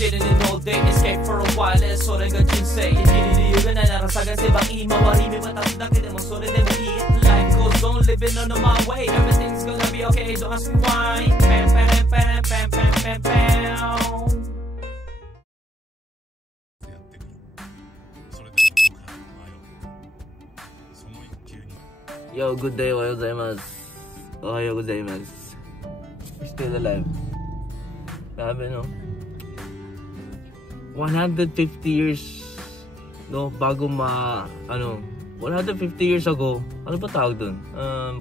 sitting in all day, escape for a while, so they got you say. Hindi na narasagan si baki, mawarimi matapos na mo, so they will eat. Life goes on, living on my way. Everything's gonna be okay, don't ask me why. Pam, pam, pam, pam, pam, pam, pam. Yo, good day, ohayo gozaimasu. Ohayo gozaimasu. Still alive. Sabi, no? 150 years, no? Bago 150 years ago, ano ba tawag dun?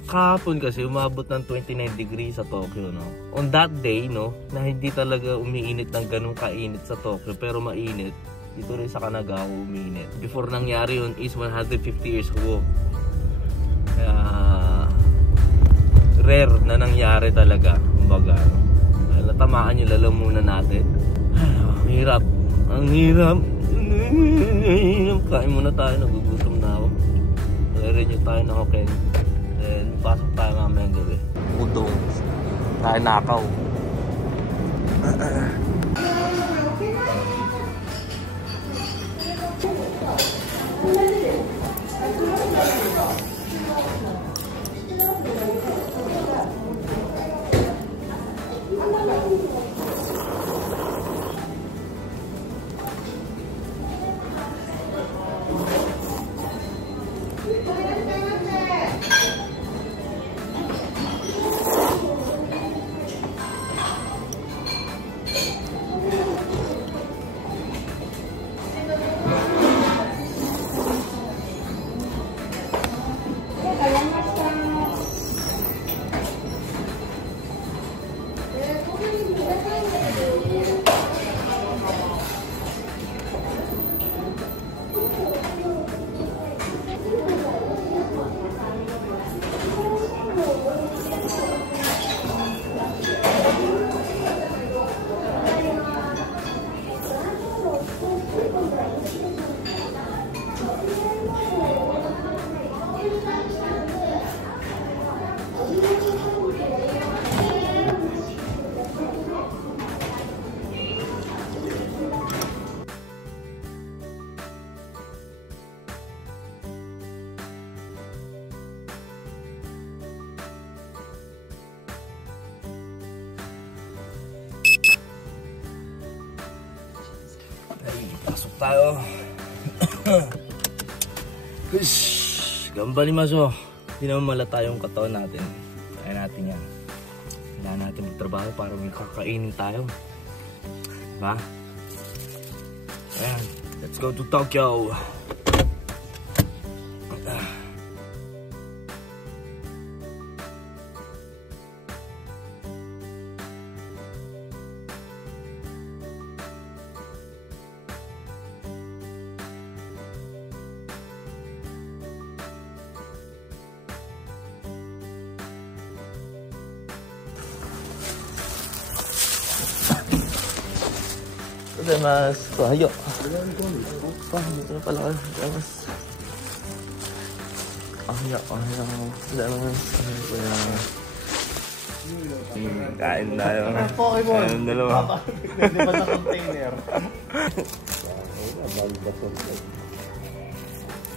Kahapon kasi, umabot ng 29 degrees sa Tokyo, no? On that day, no? Na hindi talaga umiinit ng ganun kainit sa Tokyo, pero mainit. Dito rin sa Kanagawa umiinit. Before nangyari yun is 150 years ago. Kaya rare na nangyari talaga. Kumbaga, natamaan yung lalamunan natin. Ang hirap. Ang hirap. Kain muna tayo. Nagugutom na ako. Renew tayo ng hoken. Then, pasok tayo mamayang gabi. Udong. Tayo nakaw. Pasok tayo. Gambalimaso. Hindi naman malata yung katawan natin. Kaya natin yan. Kailangan natin magtrabaho para may kakainin tayo. Diba? Ayan. Let's go to Tokyo. Gozaimasu. Ayo. Dito na pala. Gozaimasu. Gozaimasu. Kain tayo. Kain dalawa. Hindi ba na container?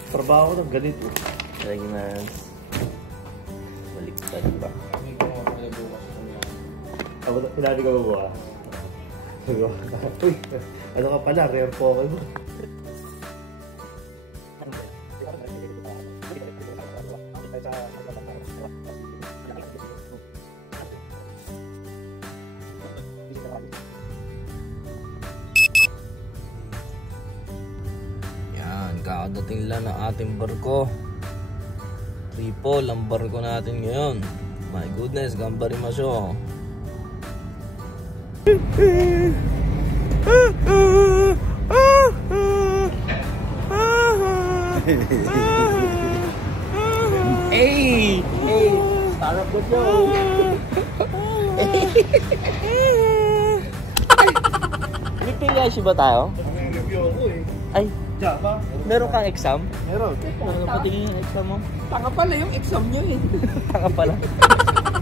Trabaho ko ng ganito. Gozaimasu. Baliktad ba? Pinali ka ba buka? Uy, ano ka pala? Rare Pokemon. Yan, kakadating lang ng ating barko. Triple ang barko natin ngayon. My goodness, gambarimasu. Hey! Hey! Sarap po siya! May pingashi ba tayo? May review ako eh. Ay! Java? Meron kang exam? Meron. Ano patingin yung exam mo? Tanga pala yung exam nyo eh. Tanga pala.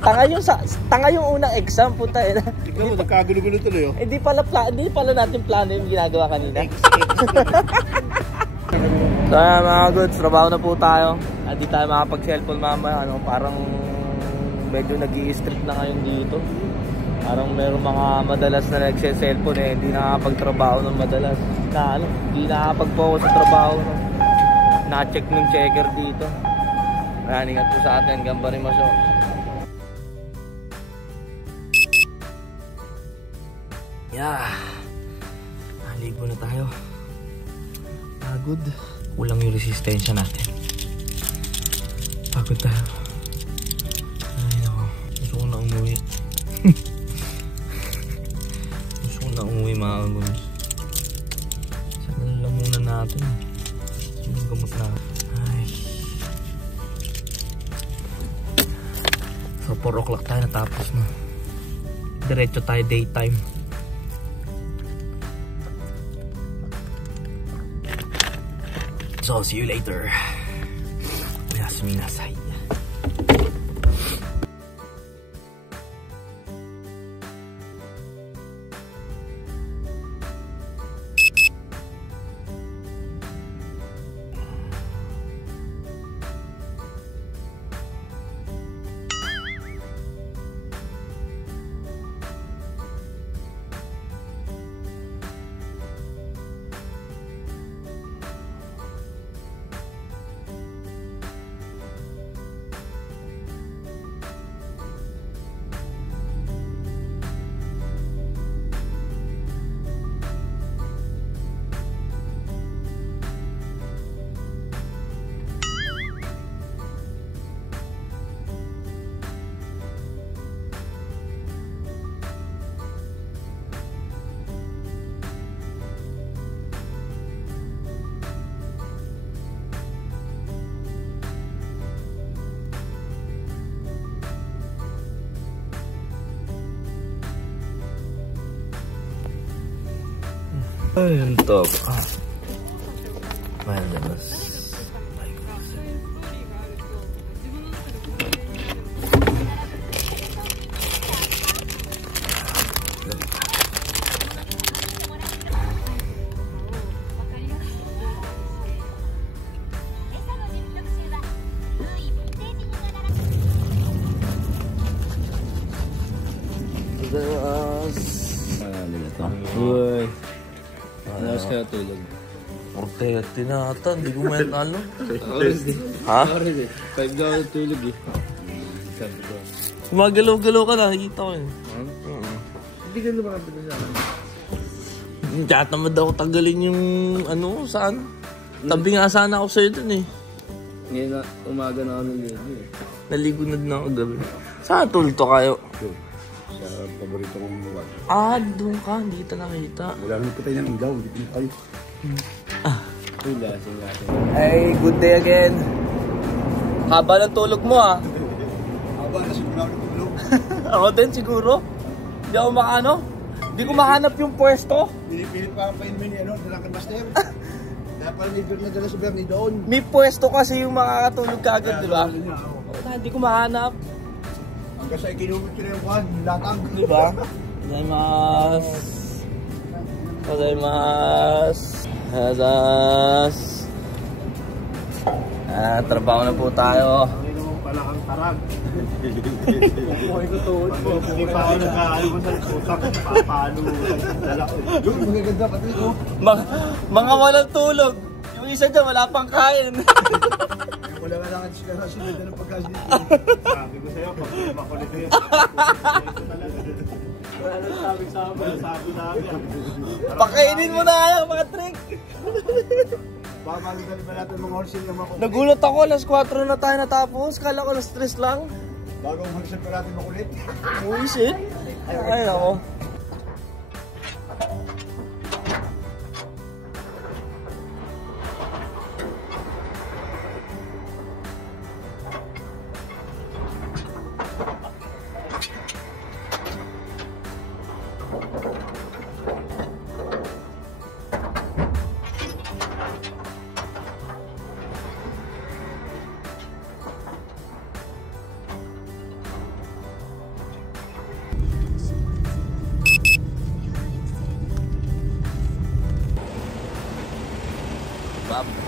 Tanga yung unang exam, puta eh. Ikaw mo, nagkagulo-gulo tuloy oh. Hindi pala natin plano yung ginagawa kanina. So mga goods, trabaho na po tayo. Hindi tayo makapag-cellphone mamaya. Parang medyo nag-i-strict na ngayon dito. Parang meron mga madalas na nagse-cellphone eh. Hindi nakakapagtrabaho ng madalas. Hindi nakakapag-focus sa trabaho. Na-check ng checker dito. Kaya ingat po sa atin, gamba rin maso. Yeah. Naligo na tayo. Pagod. Kulang yung resistensya natin. Pagod tayo. Ay nako. Gusto ko na umuwi. Gusto ko na umuwi mga guys. Saan lang muna natin. Yung gamot na. Ay. So 4 o'clock tayo natapos na. Diretso tayo daytime. So, see you later. Oyasumi nasai. Ayun to. Malas. Uy. Alas kaya tulog. Ortega tinata, hindi ko man ano. Ha? 5 daw tulog eh. Sabi ko. Gumagalaw-galaw ka na, nakikita ko yun. Hindi ka lumapit na sa akin. Tatamad ako tagalin yung ano, saan? Tabi nga sana ako sa'yo dun eh. Ngayon na, umaga na ako naligo eh. Naligo na din ako gabi. Saan tulto kayo? Sa paborito kong lugar. Ah, doon ka, hindi kita nakita. Wala nang patay ng ilaw, hindi ko kayo. Uy, lasing natin. Hey, good day again. Haba ng tulog mo ah. Haba na siguro ako tulog. Ako din siguro. Hindi ako makano. Hindi ko mahanap yung pwesto. Pinipilit pa ang painumin ni ano, Dalakan Master. Kaya pala may doon na dala sa Bernie doon. May pwesto kasi yung makakatulog ka agad, di ba? Hindi ko mahanap. Hanggang sa ikinumot ko na yung kwan, latag. Di ba? Gozaimasu. Gozaimasu. Trabaho na po tayo. Hindi naman pala kang tarag. Buhay ko tuod po. Hindi pa ako nag-aalo mo sa usak. Papalo. Yung magaganda pati ko. Mga walang tulog. Yung isa dyan, wala pang kain. Wala nga lang sila na sinundan ng pagkasin. Sabi ko sa'yo, pag makulit yun. Wala nang sabi sa amin. Sabi sa amin. Pakainin mo na yan, mga trick. Baka magandali ba natin mga horsin na makulit? Nagulat ako, alas 4 na tayo natapos. Kala ko alas 3 lang. Bago ang horsin pa natin makulit. Uy, shit. Ay, ako.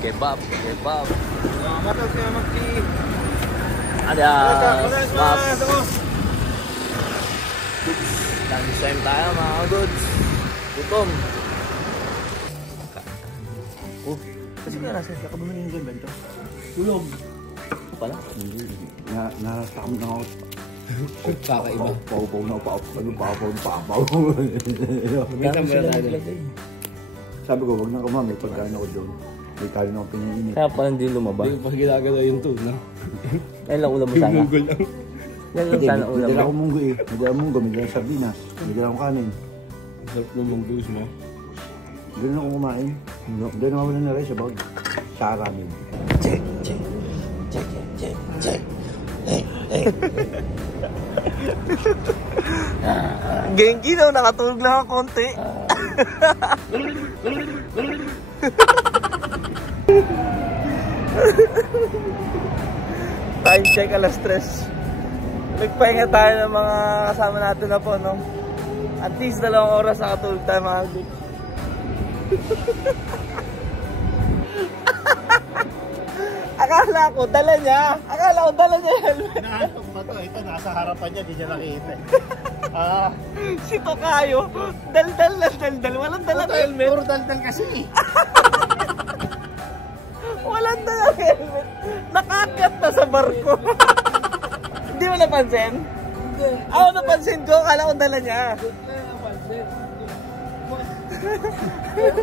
Kebab. Matas ka magki. Adios. Pops. Lunch time tayo mga goods. Gutom. Kasi ka nasa Nakabumanin dyan, Bento. tulog. Pala? Natakam na ako. Kakaiba. Pau-pau na pau-pau. Minsan ba tayo? Sabi ko, wag na kumamay pagkain ako doon. May kain ako pinainit. Kaya pa hindi lumabas. Hindi ko pa ginagawa yung tuna. Yan lang ulam mo sana. Google lang. Yan lang sana ulam May dala mo. akong munggo eh. May dala akong munggo, may dala akong sardinas. May dala akong kanin. Sarap ng munggus mo. Ganun ako kumain. Hindi na mawala na rin sa bag. Sa ramen. Check. Genki daw, nakatulog lang ako konti. Time check, alas 3. Nagpahinga tayo ng mga kasama natin na po, no? At least 2 oras nakatulog tayo mga goods. Akala ko dala niya yung helmet. Naantok pa to. Ito, nasa harapan niya. Di niya nakita. Si Tokayo, daldal. Walang dala ng helmet. Puro daldal kasi eh. Walang dala ng helmet. Nakakyat na sa barko. Hindi mo napansin? Hindi. Ako napansin ko, akala ko dala niya.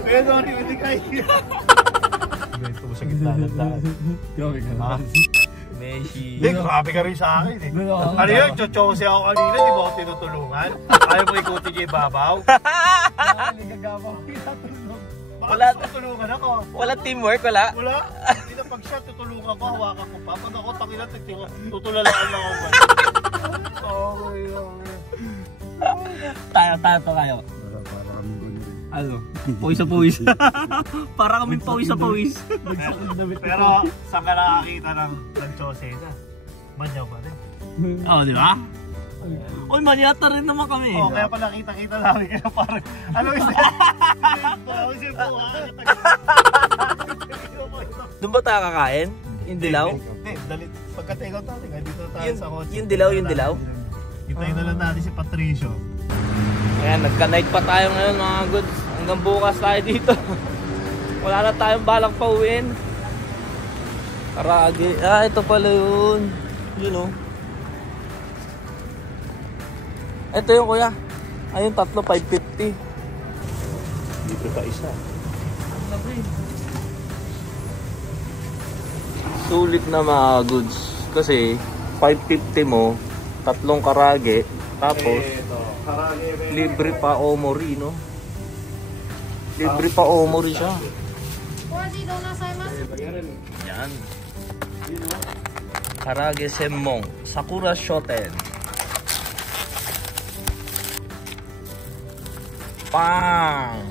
Pero hindi kayo. Ito mo sa gitna ng daan. Grabe ka na. Messi. Hindi, grabe ka rin sa akin eh. Ano yun? Chochose ako kanina, di ba ako tinutulungan? Ayaw mo ikutin yung ibabaw? Wala. Bakit tutulungan ako? Wala teamwork, wala? Wala. Hindi na pag siya tutulungan ko, hawakan ko pa. Pag ako takila, tutulalaan lang ako. Tayo kayo. Para kami gano'n. Ano? Pawis. Para kaming pawis. Pero saan ka nakakita ng Chose na? Manyaw pa rin. Oo, di ba? Uy, manyata rin naman kami. Oo, kaya pala kita namin kaya parang, ano isa? Doon ba tayo kakain? Yung dilaw? Hindi, pagka-take out natin, dito tayo sa kotse. Yung dilaw? Hintayin na lang natin si Patricio. Ayan, nagka-night pa tayo ngayon mga goods. Hanggang bukas tayo dito. Wala na tayong balak pa uwiin. Karagi. Ito pala yun. Yun o. Ito yung kuya. Ayun, 550. Dito pa isa. Sulit na mga goods. Kasi 550 mo, 3 karage. Tapos, libre pa omori, no? Libre pa omori siya. Yan. Karage semmong. Sakura shoten. Pang!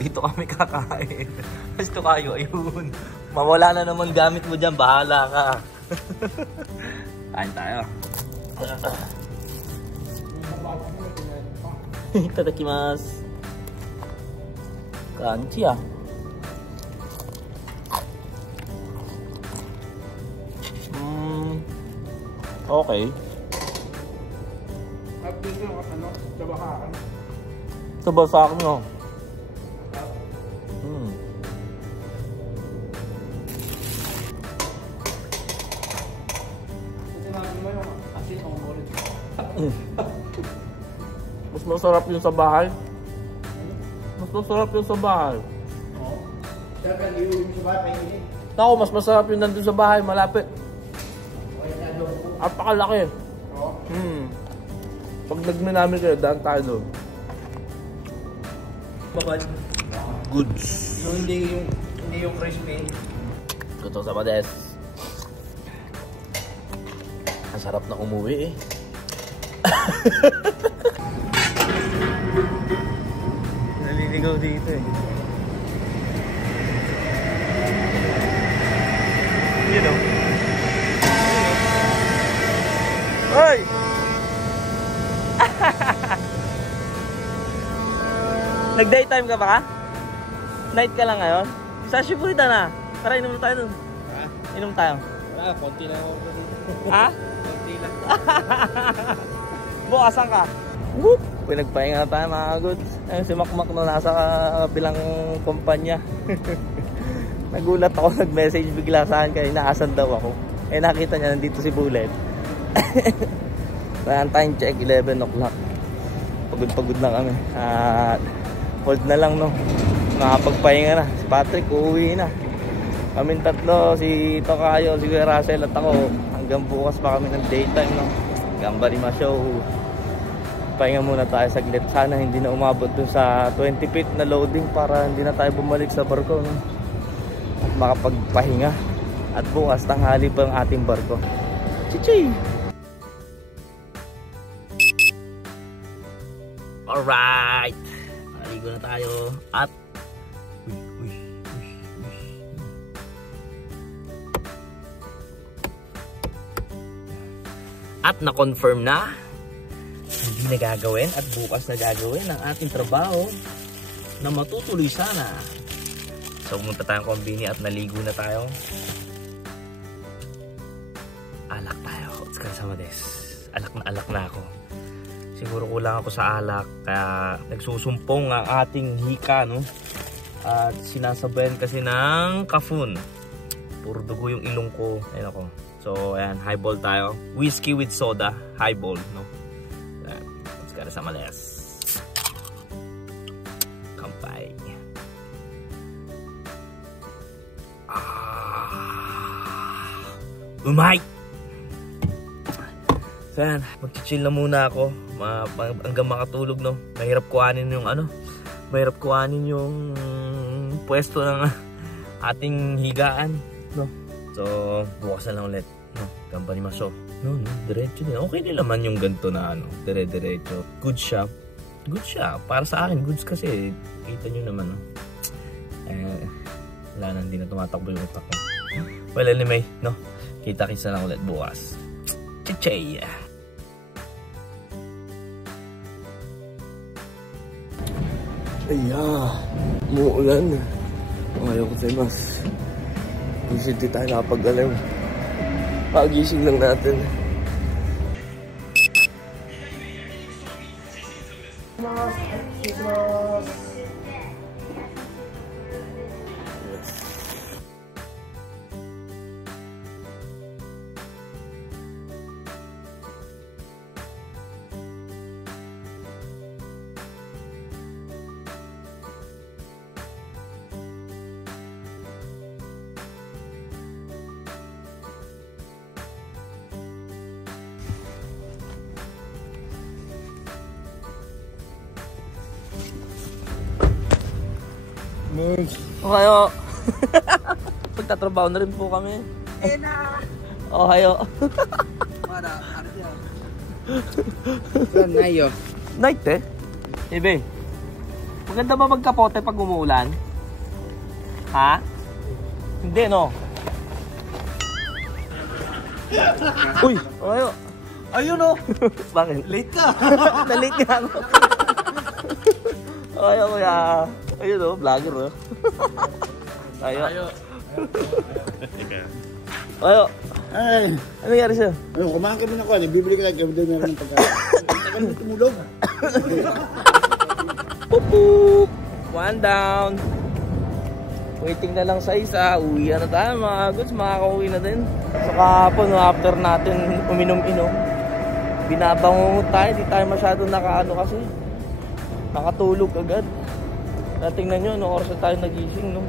Dito kami kakain. Gusto kayo, ayun. Mawala na naman gamit mo dyan. Bahala ka. Kain tayo. Itadakimasu. Crunchy ah. Okay. Ito ba sa akin no? Mas masarap yung sa bahay. Ako, mas masarap yung nandun sa bahay, malapit. Apakalaki. Pag nagminami kayo, daan tayo doon. Goods. Hindi yung crispy. Gusto sa pades. Ang sarap na umuwi eh. Naliligaw dito eh. You know. Hoy! Nag-daytime ka ba ka? Night ka lang ngayon? Sa Shibuya na. Tara, inom na tayo dun. Ha? Inom tayo. Wala, konti lang ako dito. Ha? Konti lang. Bukasan ka. Whoop! Pinagpahinga na tayo mga goods. Ayun, si Makmak no, nasa bilang kumpanya. Nagulat ako, nag-message bigla sa akin kaya inaasan daw ako. Eh nakita niya nandito si Bullet. Kaya time check, 11 o'clock. Pagod-pagod na kami. At hold na lang no. Nakapagpahinga na. Si Patrick uuwi na. Kaming tatlo, si Tokayo, si Russell at ako. Hanggang bukas pa kami ng daytime no. Gambarima show. Pahinga muna tayo saglit. Sana hindi na umabot dun sa 20 feet na loading para hindi na tayo bumalik sa barko no? At makapagpahinga. At bukas tanghali pa ang ating barko. Chichi! Alright! Maligo na tayo. At na-confirm na hindi na gagawin at bukas na gagawin ang ating trabaho na matutuloy sana. So pumunta tayong kombini at naligo na tayo. Alak tayo. Kasama des. Alak na ako. Siguro kulang ako sa alak kaya nagsusumpong ang ating hika no. At sinasabayan kasi ng kafun. Puro dugo yung ilong ko. Ayun ako. So ayan, highball tayo. Whiskey with soda, highball no. Ayan. Let's go sa males. Kampay. Umay! So yan, mag-chill na muna ako hanggang makatulog no. Mahirap kuhanin yung mahirap kuhanin yung pwesto ng ating higaan no. So bukas na lang ulit no. Gambarima show no, diretso din. Okay din naman yung ganito na dire-diretso. Good siya para sa akin. Goods kasi kita nyo naman no. Wala na, hindi na tumatakbo yung utak ko. Well anyway no, kita-kits na lang ulit bukas. Chichay! Umuulan. Ayaw ko tayo mas. Hindi tayo nakapag-alaw. Pagising lang natin. Ohayo. Pagtatrabaho na rin po kami. Ohayo. Night eh. Ibe. Maganda ba magkapote pag umuulan? Ha? Hindi no. Uy, ohayo. Ayun no. Bakit? Late ka. Na-late ka ako. Ohayo kuya. Ayun o, vlogger o. Ayo. Ayo. Ay, Ano nangyari sa'yo? kumain kami ng kwan. Bibili ka lang kami doon meron ng pagkain. Tagal mo tumulog. Poop poop. One down. Waiting na lang sa isa. Uwi na tayo mga goods. Makakauwi na din. So kahapon, after natin uminom-inom, binabangungot tayo. Di tayo masyado nakaano kasi. Nakatulog agad. Tingnan nyo, no oras na tayo nagising, no?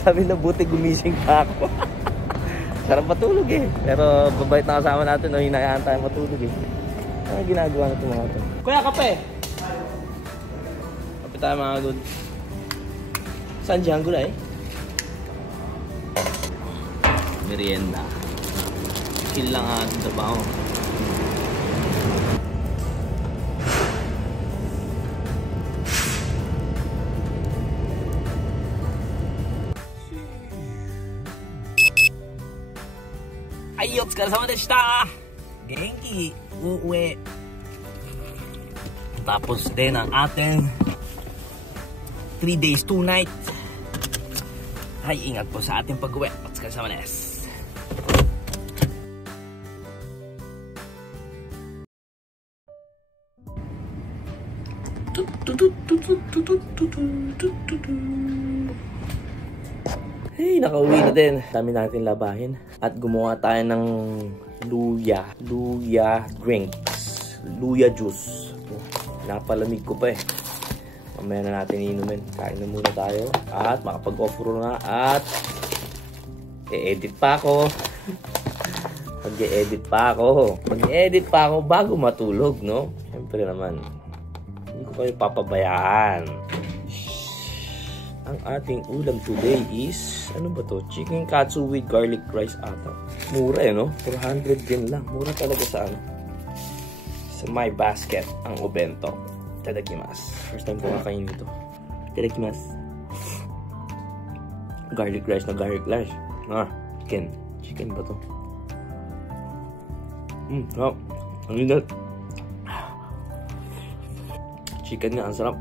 Sabi na buti gumising pa ako. Sarap matulog eh. Pero babait na kasama natin, no? Hinayaan tayo matulog eh. Ano ginagawa na ito mga ito? Kuya, kape! Kape tayo mga good. Saan dyan gulay? Merienda. Chill lang ang ating trabaho. Ay, otsukare deshita! Genki! Uuwi! Tapos din ang ating 3 days, 2 nights Ay, ingat po sa ating pag-uwi. Let's go sa Manes. Hey, nakauwi na din. Dami natin labahin. At gumawa tayo ng luya drinks. Luya juice. Napalamig ko pa eh. Mamaya na natin inumin. Kain na muna tayo. At makapag-offer na. At i-edit pa ako. Mag-i-edit pa ako bago matulog, no? Siyempre naman. Hindi ko kayo papabayaan. Ang ating ulam today is, ano ba to? Chicken katsu with garlic rice ata. Mura eh, no? 400 din lang. Mura talaga sa ano? Sa my basket ang obento. Itadakimasu. First time ko kakainin ito. Itadakimasu. Garlic rice na garlic rice. Chicken. Chicken ba to? Sarap. Ang ingat. Chicken nga, ang sarap.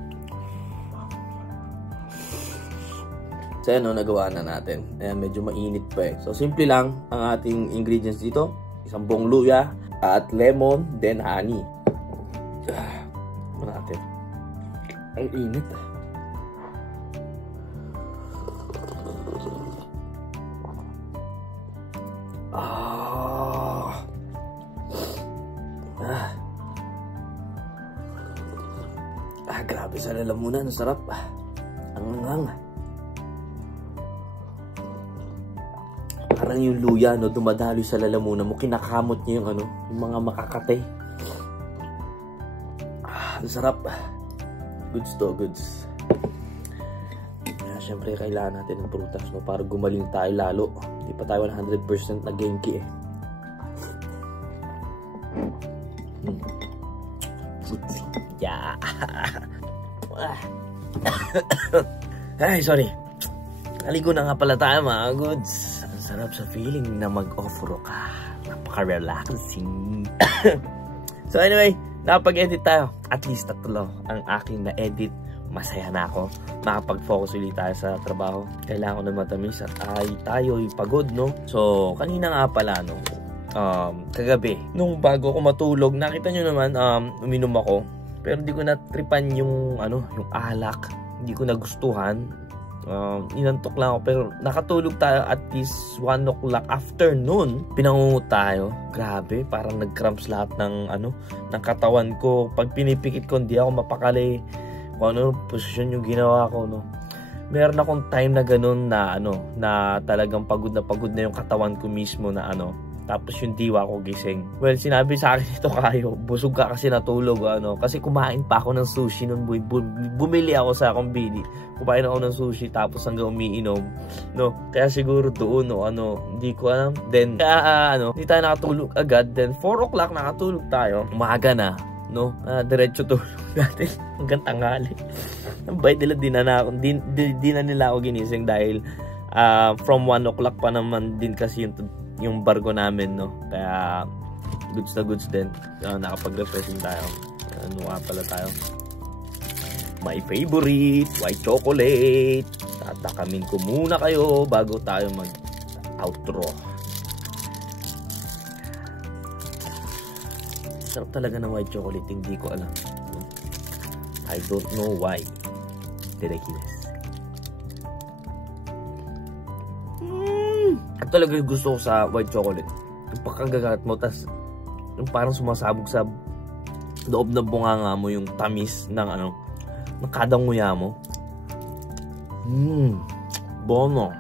So yan, nagawa na natin. Ayan, medyo mainit pa eh. So simple lang ang ating ingredients dito. Isang buong luya at lemon, then honey. Natin. Ang init. Grabe sa lalamunan. Ang sarap. Ang angang. Parang yung luya, no, dumadaloy sa lalamunan mo. Kinakamot niya yung ano, yung mga makakate. Ang sarap. Goods to, goods. Siyempre, kailangan natin ng prutas, no, para gumaling tayo lalo. Hindi pa tayo 100% na genki eh. Yeah. Ay, sorry. Naligo na nga pala tayo, mga goods. Ang sarap sa feeling na mag-off-road ka. Napaka-relaxing. So anyway, nakapag-edit tayo. At least tatlo ang aking na-edit. Masaya na ako. Makapag-focus ulit tayo sa trabaho. Kailangan ko na matamis at tayo'y pagod, no? So, kanina nga pala, no? Kagabi, nung bago ako matulog, nakita nyo naman, uminom ako. Pero hindi ko natripan yung, yung alak. Hindi ko nagustuhan. Inantok lang ako. Pero nakatulog tayo at least 1 o'clock afternoon. Pinangungot tayo. Grabe, parang nag-cramps lahat ng, ng katawan ko. Pag pinipikit ko, hindi ako mapakali kung posisyon yung ginawa ko, no. Meron akong time na ganun na, na talagang pagod na yung katawan ko mismo na, tapos yung diwa ko gising. Well, sinabi sa akin ito kayo, busog ka kasi natulog, kasi kumain pa ako ng sushi nun, bumili ako sa kombini. Kumain ako ng sushi tapos hanggang umiinom, no. Kaya siguro doon, hindi ko alam. Then, hindi tayo nakatulog agad. Then, 4 o'clock nakatulog tayo. Umaga na, no. Diretso tulog natin hanggang tanghali. Ang bait nila, di na nila ako ginising dahil from 1 o'clock pa naman din kasi yung barko namin, no. Kaya goods na goods din. Nakapag-refreshing tayo. Ano nga pala tayo? My favorite, white chocolate. Tatakamin ko muna kayo bago tayo mag-outro. Sarap talaga ng white chocolate, hindi ko alam. I don't know why. Direkines. At talaga gusto ko sa white chocolate. Yung pagkagagat mo, tas yung parang sumasabog sa loob ng bunganga mo yung tamis ng ng kada nguya mo. Bono.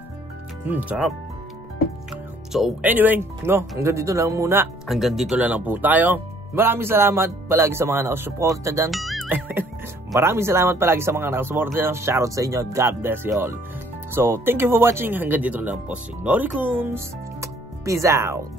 Sarap. So anyway, no, hanggang dito lang muna. Hanggang dito lang po tayo. Maraming salamat palagi sa mga nakasuporta dyan. Maraming salamat palagi sa mga nakasuporta dyan. Shoutout sa inyo. God bless you all. So, thank you for watching. Hanggang dito lang po si Norikoons. Peace out.